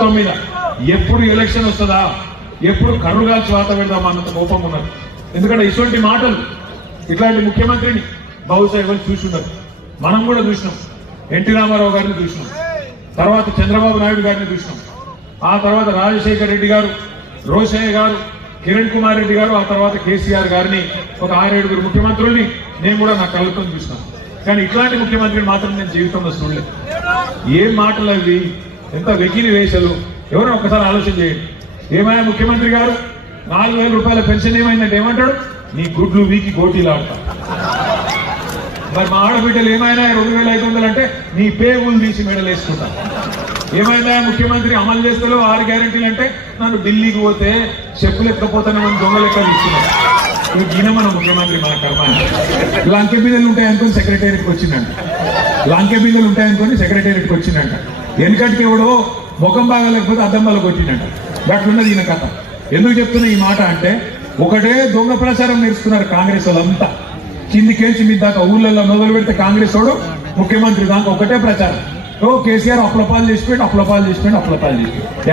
ప్రభుత్వం మీద ఎప్పుడు ఎలక్షన్ వస్తుందా, ఎప్పుడు కర్రుగాల్చి వాత పెడదామన్నంత కోపం ఉన్నారు. ఎందుకంటే ఇటువంటి మాటలు ఇట్లాంటి ముఖ్యమంత్రిని బహుశా ఎవరు చూసున్నారు. మనం కూడా చూసినాం. ఎన్టీ రామారావు గారిని చూసినాం, తర్వాత చంద్రబాబు నాయుడు గారిని చూసినాం, ఆ తర్వాత రాజశేఖర రెడ్డి గారు, రోషయ్య గారు, కిరణ్ కుమార్ రెడ్డి గారు, ఆ తర్వాత కేసీఆర్ గారిని, ఒక 6-7 ముఖ్యమంత్రుల్ని నేను కూడా నా కళ్ళతో చూసినాను. కానీ ఇట్లాంటి ముఖ్యమంత్రిని మాత్రం నేను జీవితంలో చూడలేదు. ఏం మాటలు అవి, ఎంత వెకిలి వేషలు. ఎవరో ఒకసారి ఆలోచన చేయండి. ఏమైనా ముఖ్యమంత్రి గారు 4,000 రూపాయల పెన్షన్ ఏమైందంటే ఏమంటాడు, నీ గుడ్లు వీకి గోటీలు ఆడతా. మరి మా ఆడబిడ్డలు ఏమైనా 2,500 అంటే నీ పేగులు తీసి మెడలు వేసుకుంటా. ఏమైనా ముఖ్యమంత్రి అమలు చేస్తలో 6 గ్యారెంటీలు అంటే నన్ను ఢిల్లీకి పోతే చెప్పులు ఎత్తకపోతానే మనం దొంగ లెక్క తీసుకున్నాం. ఈయన మన ముఖ్యమంత్రి, మన కర్మ. లంకె బిందెలు ఉంటాయనుకొని సెక్రటేరియట్కి వచ్చిందంట, లంకె బిందెలు ఉంటాయనుకొని సెక్రటేరియట్కి వచ్చిందంట. వెనకటికి ఎవడో ముఖం బాగాలేకపోతే అద్దం వల్ల కొట్టిందంట. అట్లున్నది ఈయన కథ. ఎందుకు చెప్తున్నా ఈ మాట అంటే, ఒకటే దొంగ ప్రచారం నేర్చుకున్నారు కాంగ్రెస్ వాళ్ళంతా. కిందికేంచి మీ దాకా ఊళ్ళల్లో మొదలు పెడితే కాంగ్రెస్ వాడు ముఖ్యమంత్రి దాకా ఒకటే ప్రచారం. కేసీఆర్ అప్లపాలు చేసిపోయింది, అప్లపాలు చేసిపోయింది, అప్లపాలు చేసిపోయింది.